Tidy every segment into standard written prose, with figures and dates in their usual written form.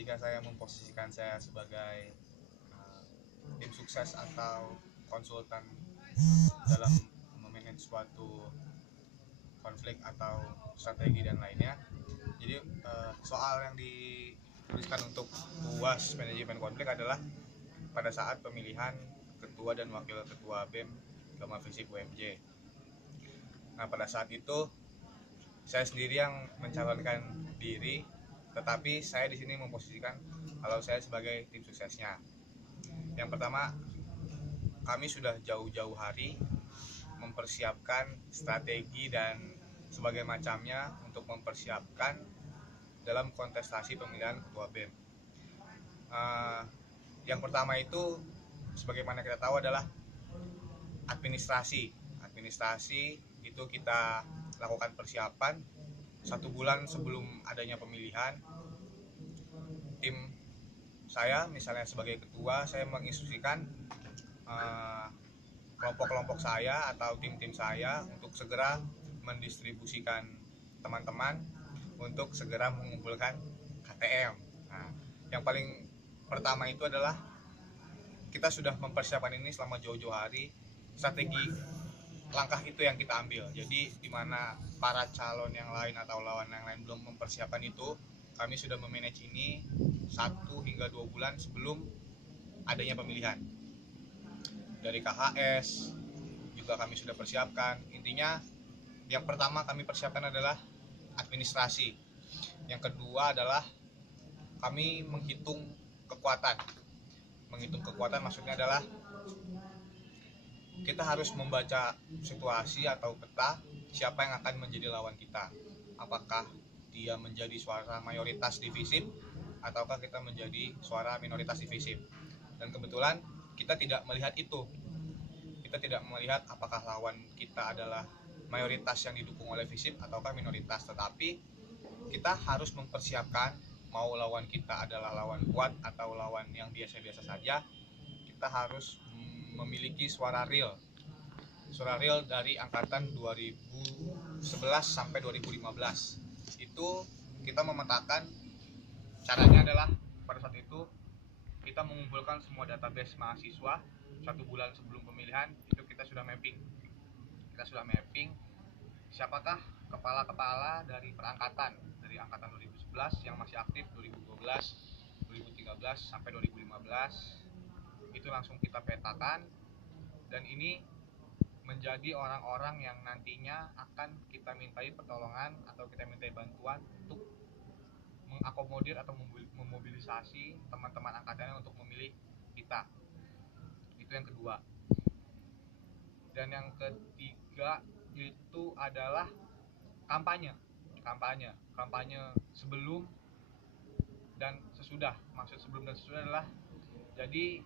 jika saya memposisikan saya sebagai uh, tim sukses atau konsultan dalam memanage suatu konflik atau strategi dan lainnya. Jadi soal yang dituliskan untuk UAS manajemen konflik adalah pada saat pemilihan ketua dan wakil ketua BEM Ilmu Fisik UMJ. Nah, pada saat itu saya sendiri yang mencalonkan diri, tetapi saya di sini memposisikan kalau saya sebagai tim suksesnya. Yang pertama, kami sudah jauh-jauh hari mempersiapkan strategi dan sebagai macamnya untuk mempersiapkan dalam kontestasi pemilihan ketua BEM. Yang pertama itu sebagaimana kita tahu adalah administrasi itu kita lakukan persiapan 1 bulan sebelum adanya pemilihan. Tim saya misalnya sebagai ketua, saya menginstruksikan kelompok-kelompok saya atau tim-tim saya untuk segera mendistribusikan teman-teman untuk segera mengumpulkan KTM. Nah, yang paling pertama itu adalah kita sudah mempersiapkan ini selama jauh-jauh hari. Strategi langkah itu yang kita ambil. Jadi di mana para calon yang lain atau lawan yang lain belum mempersiapkan itu, kami sudah memanage ini 1 hingga 2 bulan sebelum adanya pemilihan. Dari KHS juga kami sudah persiapkan. Intinya yang pertama kami persiapkan adalah administrasi. Yang kedua adalah kami menghitung kekuatan. Menghitung kekuatan maksudnya adalah kita harus membaca situasi atau peta siapa yang akan menjadi lawan kita. Apakah dia menjadi suara mayoritas di FISIP ataukah kita menjadi suara minoritas di FISIP. Dan kebetulan kita tidak melihat itu. Kita tidak melihat apakah lawan kita adalah mayoritas yang didukung oleh FISIP ataukah minoritas, tetapi kita harus mempersiapkan mau lawan kita adalah lawan kuat atau lawan yang biasa-biasa saja, kita harus memiliki suara real dari angkatan 2011 sampai 2015. Itu kita memetakan, caranya adalah pada saat itu kita mengumpulkan semua database mahasiswa 1 bulan sebelum pemilihan. Itu kita sudah mapping siapakah kepala-kepala dari perangkatan, dari angkatan 2011 yang masih aktif, 2012, 2013 sampai 2015. Itu langsung kita petakan, dan ini menjadi orang-orang yang nantinya akan kita mintai pertolongan atau kita mintai bantuan untuk mengakomodir atau memobilisasi teman-teman angkatannya untuk memilih kita. Itu yang kedua. Dan yang ketiga itu adalah kampanye sebelum dan sesudah. Maksud sebelum dan sesudah adalah, jadi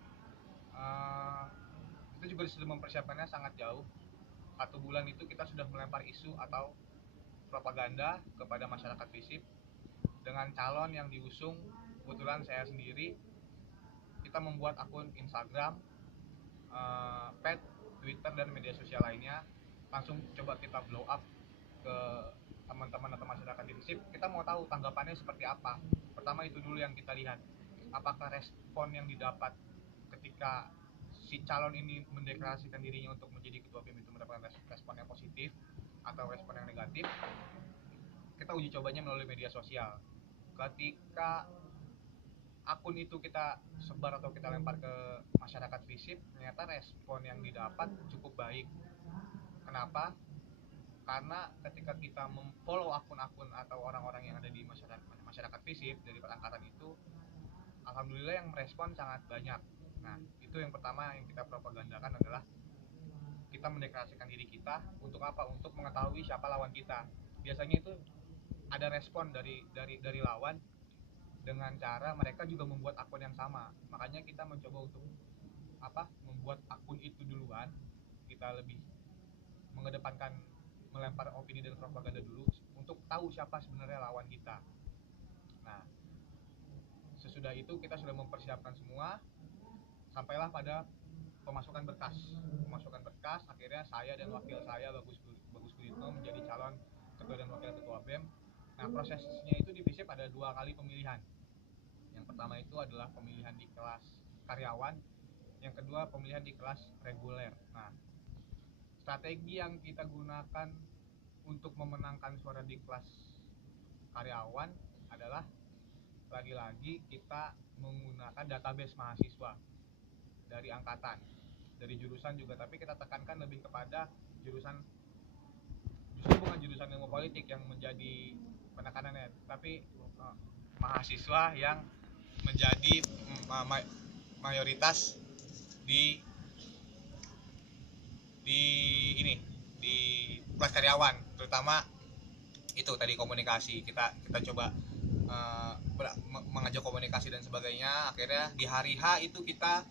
itu juga sudah mempersiapkannya sangat jauh. 1 bulan itu kita sudah melempar isu atau propaganda kepada masyarakat FISIP dengan calon yang diusung. Kebetulan saya sendiri, kita membuat akun Instagram, pet, Twitter, dan media sosial lainnya. Langsung coba kita blow up ke teman-teman atau masyarakat di FISIP. Kita mau tahu tanggapannya seperti apa. Pertama itu dulu yang kita lihat, apakah respon yang didapat ketika si calon ini mendeklarasikan dirinya untuk menjadi ketua BEM itu mendapatkan respon yang positif atau respon yang negatif. Kita uji cobanya melalui media sosial. Ketika akun itu kita sebar atau kita lempar ke masyarakat FISIP, ternyata respon yang didapat cukup baik. Kenapa? Karena ketika kita memfollow akun-akun atau orang-orang yang ada di masyarakat FISIP dari perangkatan itu, alhamdulillah yang merespon sangat banyak. Nah, itu yang pertama yang kita propagandakan adalah kita mendeklarasikan diri kita untuk apa? Untuk mengetahui siapa lawan kita. Biasanya itu ada respon dari lawan dengan cara mereka juga membuat akun yang sama. Makanya kita mencoba untuk membuat akun itu duluan. Kita lebih mengedepankan melempar opini dan propaganda dulu untuk tahu siapa sebenarnya lawan kita. Nah, sesudah itu kita sudah mempersiapkan semua, sampailah pada pemasukan berkas. Akhirnya saya dan wakil saya Bagus Guritno menjadi calon ketua dan wakil ketua BEM. Nah, prosesnya itu di FISIP ada 2 kali pemilihan. Yang pertama itu adalah pemilihan di kelas karyawan, yang kedua pemilihan di kelas reguler. Nah, strategi yang kita gunakan untuk memenangkan suara di kelas karyawan adalah lagi-lagi kita menggunakan database mahasiswa dari angkatan, dari jurusan juga, tapi kita tekankan lebih kepada jurusan, justru bukan jurusan ilmu politik yang menjadi penekanannya, tapi mahasiswa yang menjadi mayoritas di di ini di kelas karyawan, terutama itu tadi komunikasi. Kita coba mengajak komunikasi dan sebagainya. Akhirnya di hari H itu kita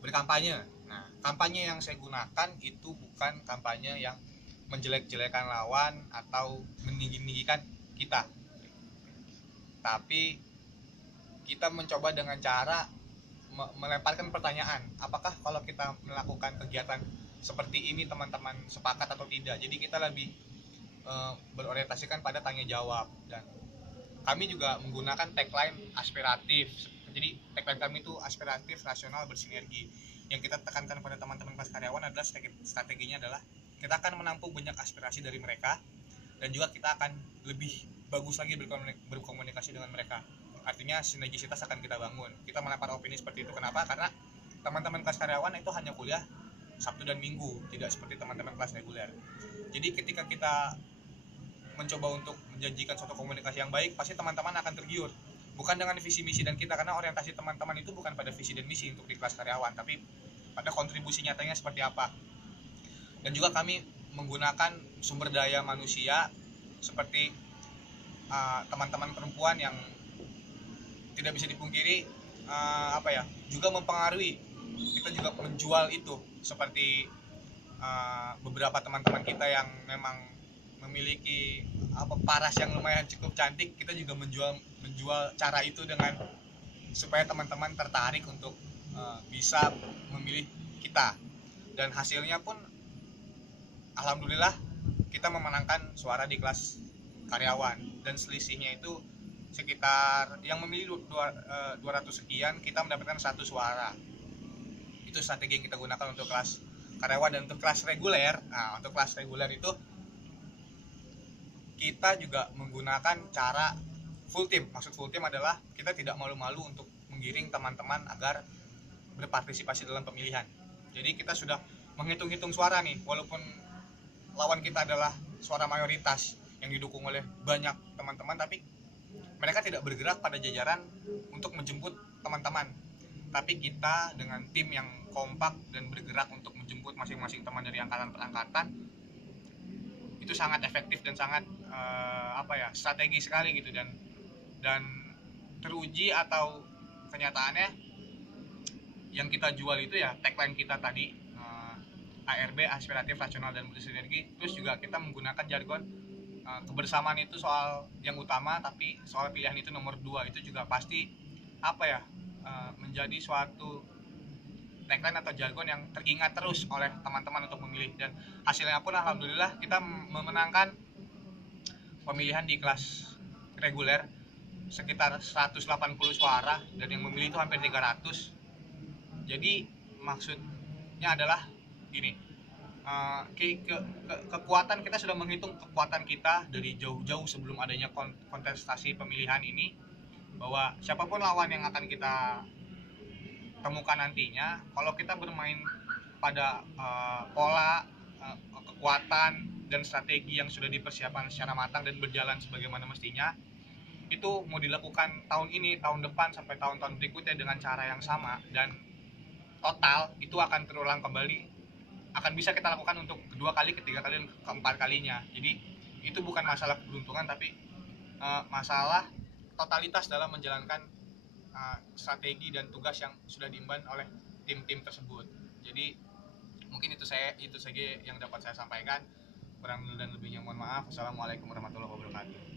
berkampanye. Nah, kampanye yang saya gunakan itu bukan kampanye yang menjelek-jelekan lawan atau meninggi-ninggikan kita, tapi kita mencoba dengan cara melemparkan pertanyaan, apakah kalau kita melakukan kegiatan seperti ini teman-teman sepakat atau tidak. Jadi kita lebih berorientasikan pada tanya jawab, dan kami juga menggunakan tagline aspiratif. Jadi tagline kami itu aspiratif, rasional, bersinergi. Yang kita tekankan pada teman-teman kelas karyawan adalah strateginya adalah kita akan menampung banyak aspirasi dari mereka, dan juga kita akan lebih bagus lagi berkomunikasi dengan mereka. Artinya sinergisitas akan kita bangun. Kita melempar opini seperti itu. Kenapa? Karena teman-teman kelas karyawan itu hanya kuliah Sabtu dan Minggu, tidak seperti teman-teman kelas reguler. Jadi ketika kita mencoba untuk menjanjikan suatu komunikasi yang baik, pasti teman-teman akan tergiur. Bukan dengan visi misi dan kita, karena orientasi teman-teman itu bukan pada visi dan misi untuk di kelas karyawan, tapi pada kontribusi nyatanya seperti apa. Dan juga kami menggunakan sumber daya manusia seperti teman-teman perempuan yang tidak bisa dipungkiri juga mempengaruhi. Kita juga menjual itu, seperti beberapa teman-teman kita yang memang memiliki paras yang lumayan cukup cantik, kita juga menjual cara itu dengan supaya teman-teman tertarik untuk bisa memilih kita. Dan hasilnya pun alhamdulillah kita memenangkan suara di kelas karyawan, dan selisihnya itu sekitar yang memilih 200 sekian, kita mendapatkan 1 suara. Itu strategi yang kita gunakan untuk kelas karyawan. Dan untuk kelas reguler, untuk kelas reguler itu kita juga menggunakan cara full team. Maksud full team adalah kita tidak malu-malu untuk menggiring teman-teman agar berpartisipasi dalam pemilihan. Jadi kita sudah menghitung-hitung suara nih, walaupun lawan kita adalah suara mayoritas yang didukung oleh banyak teman-teman, tapi mereka tidak bergerak pada jajaran untuk menjemput teman-teman. Tapi kita dengan tim yang kompak dan bergerak untuk menjemput masing-masing teman dari angkatan per angkatan, itu sangat efektif dan sangat strategi sekali gitu. Dan teruji, atau kenyataannya yang kita jual itu ya tagline kita tadi, ARB, aspiratif, rasional, dan bersinergi. Terus juga kita menggunakan jargon kebersamaan itu soal yang utama, tapi soal pilihan itu nomor 2. Itu juga pasti menjadi suatu tagline atau jargon yang teringat terus oleh teman-teman untuk memilih. Dan hasilnya pun alhamdulillah kita memenangkan pemilihan di kelas reguler sekitar 180 suara, dan yang memilih itu hampir 300. Jadi maksudnya adalah gini, kekuatan kita sudah menghitung kekuatan kita dari jauh-jauh sebelum adanya kontestasi pemilihan ini, bahwa siapapun lawan yang akan kita temukan nantinya, kalau kita bermain pada pola, kekuatan dan strategi yang sudah dipersiapkan secara matang dan berjalan sebagaimana mestinya, itu mau dilakukan tahun ini, tahun depan, sampai tahun-tahun berikutnya dengan cara yang sama, dan total itu akan terulang kembali, akan bisa kita lakukan untuk kedua kali, ketiga kali, dan keempat kalinya. Jadi itu bukan masalah keberuntungan, tapi masalah totalitas dalam menjalankan strategi dan tugas yang sudah diemban oleh tim-tim tersebut. Jadi mungkin itu saja yang dapat saya sampaikan. Kurang dan lebihnya mohon maaf. Assalamualaikum warahmatullahi wabarakatuh.